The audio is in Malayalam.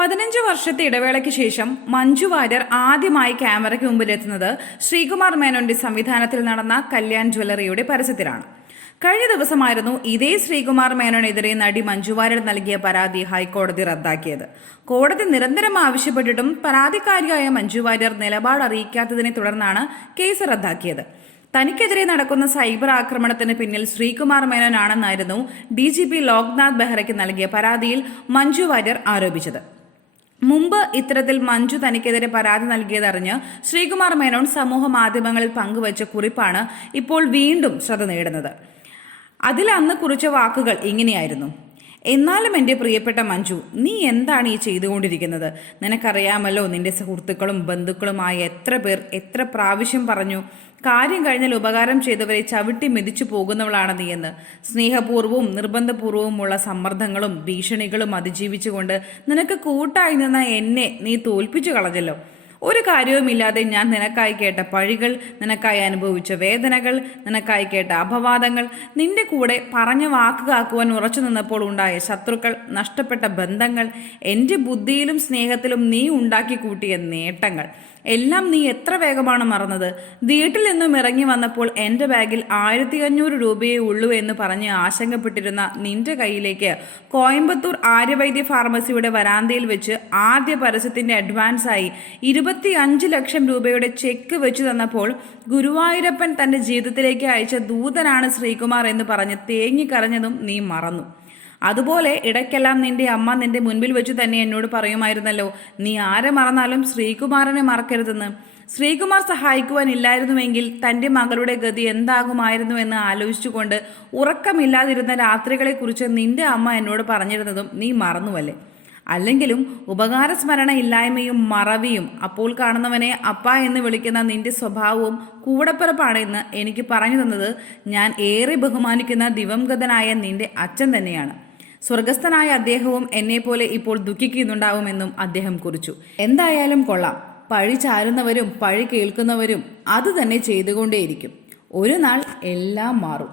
പതിനഞ്ച് വർഷത്തെ ഇടവേളയ്ക്ക് ശേഷം മഞ്ജു വാര്യർ ആദ്യമായി ക്യാമറയ്ക്ക് മുമ്പിലെത്തുന്നത് ശ്രീകുമാർ മേനോന്റെ സംവിധാനത്തിൽ നടന്ന കല്യാൺ ജ്വല്ലറിയുടെ പരസ്യത്തിലാണ്. കഴിഞ്ഞ ദിവസമായിരുന്നു ഇതേ ശ്രീകുമാർ മേനോനെതിരെ നടി മഞ്ജു വാര്യർ നൽകിയ പരാതി ഹൈക്കോടതി റദ്ദാക്കിയത്. കോടതി നിരന്തരം ആവശ്യപ്പെട്ടിട്ടും പരാതിക്കാരിയായ മഞ്ജു വാര്യർ നിലപാട് അറിയിക്കാത്തതിനെ തുടർന്നാണ് കേസ് റദ്ദാക്കിയത്. തനിക്കെതിരെ നടക്കുന്ന സൈബർ ആക്രമണത്തിന് പിന്നിൽ ശ്രീകുമാർ മേനോനാണെന്നായിരുന്നു ഡി ജി പി ലോക്നാഥ് ബെഹ്റയ്ക്ക് നൽകിയ പരാതിയിൽ മഞ്ജു വാര്യർ ആരോപിച്ചത്. മുമ്പ് ഇത്തരത്തിൽ മഞ്ജു തനിക്കെതിരെ പരാതി നൽകിയതറിഞ്ഞ് ശ്രീകുമാർ മേനോൻ സമൂഹ മാധ്യമങ്ങളിൽ പങ്കുവച്ച കുറിപ്പാണ് ഇപ്പോൾ വീണ്ടും ശ്രദ്ധ നേടുന്നത്. അതിൽ അന്ന് കുറിച്ച വാക്കുകൾ ഇങ്ങനെയായിരുന്നു. എന്നാലും എന്റെ പ്രിയപ്പെട്ട മഞ്ജു നീ എന്താണ് ഈ ചെയ്തുകൊണ്ടിരിക്കുന്നത്? നിനക്കറിയാമല്ലോ നിന്റെ സുഹൃത്തുക്കളും ബന്ധുക്കളുമായ എത്ര പേർ എത്ര പ്രാവശ്യം പറഞ്ഞു കാര്യം കഴിഞ്ഞാൽ ഉപകാരം ചെയ്തവരെ ചവിട്ടി മെതിച്ചു പോകുന്നവളാണ് നീ എന്ന്. സ്നേഹപൂർവവും നിർബന്ധപൂർവവുമുള്ള സമ്മർദ്ദങ്ങളും ഭീഷണികളും അതിജീവിച്ചുകൊണ്ട് നിനക്ക് കൂട്ടായി നിന്ന എന്നെ നീ തോൽപ്പിച്ചു കളഞ്ഞല്ലോ. ഒരു കാര്യവുമില്ലാതെ ഞാൻ നിനക്കായി കേട്ട പഴികൾ നിനക്കായി അനുഭവിച്ച വേദനകൾ നിനക്കായി കേട്ട അപവാദങ്ങൾ നിന്റെ കൂടെ പറഞ്ഞു വാക്കുകാക്കുവാൻ ഉറച്ചു നിന്നപ്പോൾ ഉണ്ടായ ശത്രുക്കൾ നഷ്ടപ്പെട്ട ബന്ധങ്ങൾ എന്റെ ബുദ്ധിയിലും സ്നേഹത്തിലും നീ ഉണ്ടാക്കി കൂട്ടിയ നേട്ടങ്ങൾ. എല്ലാം നീ എത്ര വേഗമാണ് മറന്നത്? വീട്ടിൽ നിന്നും ഇറങ്ങി വന്നപ്പോൾ എന്റെ ബാഗിൽ ആയിരത്തി അഞ്ഞൂറ് രൂപയേ ഉള്ളൂ എന്ന് പറഞ്ഞ് ആശങ്കപ്പെട്ടിരുന്ന നിന്റെ കയ്യിലേക്ക് കോയമ്പത്തൂർ ആര്യവൈദ്യ ഫാർമസിയുടെ വരാന്തയിൽ വെച്ച് ആദ്യ പരസ്യത്തിന്റെ അഡ്വാൻസായി ഇരുപത്തി അഞ്ച് ലക്ഷം രൂപയുടെ ചെക്ക് വെച്ചു തന്നപ്പോൾ ഗുരുവായൂരപ്പൻ തന്റെ ജീവിതത്തിലേക്ക് അയച്ച ദൂതനാണ് ശ്രീകുമാർ എന്ന് പറഞ്ഞ് തേങ്ങിക്കറഞ്ഞതും നീ മറന്നു. അതുപോലെ ഇടയ്ക്കെല്ലാം നിന്റെ അമ്മ നിന്റെ മുൻപിൽ വെച്ച് തന്നെ എന്നോട് പറയുമായിരുന്നല്ലോ നീ ആരെ മറന്നാലും ശ്രീകുമാറിനെ മറക്കരുതെന്ന്. ശ്രീകുമാർ സഹായിക്കുവാനില്ലായിരുന്നുവെങ്കിൽ തന്റെ മകളുടെ ഗതി എന്താകുമായിരുന്നു എന്ന് ആലോചിച്ചുകൊണ്ട് ഉറക്കമില്ലാതിരുന്ന രാത്രികളെക്കുറിച്ച് നിന്റെ അമ്മ എന്നോട് പറഞ്ഞിരുന്നതും നീ മറന്നുവല്ലേ? അല്ലെങ്കിലും ഉപകാരസ്മരണ ഇല്ലായ്മയും മറവിയും അപ്പോൾ കാണുന്നവനെ അപ്പ എന്ന് വിളിക്കുന്ന നിന്റെ സ്വഭാവവും കൂടപ്പിറപ്പാണ് എന്ന് എനിക്ക് പറഞ്ഞു തന്നത്. ഞാൻ ഏറെ ബഹുമാനിക്കുന്ന ദിവംഗതനായ നിന്റെ അച്ഛൻ തന്നെയാണ്. സ്വർഗസ്ഥനായ അദ്ദേഹവും എന്നെപ്പോലെ ഇപ്പോൾ ദുഃഖിക്കുന്നുണ്ടാവുമെന്നും അദ്ദേഹം കുറിച്ചു. എന്തായാലും കൊള്ളാം. പഴി ചാരുന്നവരും പഴി കേൾക്കുന്നവരും അത് തന്നെ ചെയ്തുകൊണ്ടേയിരിക്കും. ഒരു നാൾ എല്ലാം മാറും.